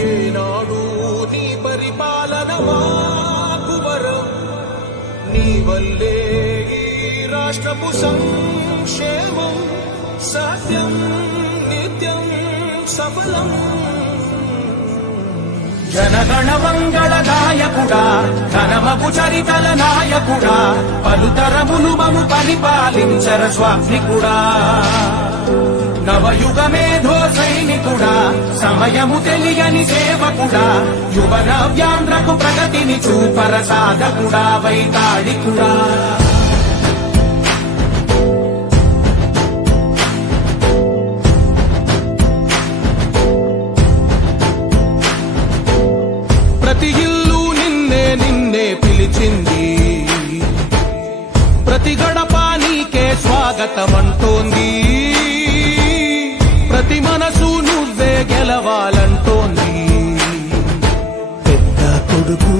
ఏనాడు నీ పరిపాలన మాకు వరం, నీ వల్లే ఈ రాష్ట్రపు సంక్షేమం సత్యం నిత్యం సఫలం. జనగణ మంగళ నాయకుడా, ఘనమగు చరితల నాయకుడా, పలుతరములు మము పరిపాలించర స్వామికుడా. నవయుగ మేధో సైనికుడా, సమయము తెలియని సేవకుడా, యువ నవ్యాంధ్రకు ప్రగతిని చూపర సాధకుడా, వైతాళికుడా. ప్రతి ఇల్లు నిన్నే నిన్నే పిలిచింది, ప్రతి గడప నీకే స్వాగతమంటోంది, ప్రతి మనసు నువ్వే గెలవాలంటోంది. పెద్ద కొడుకు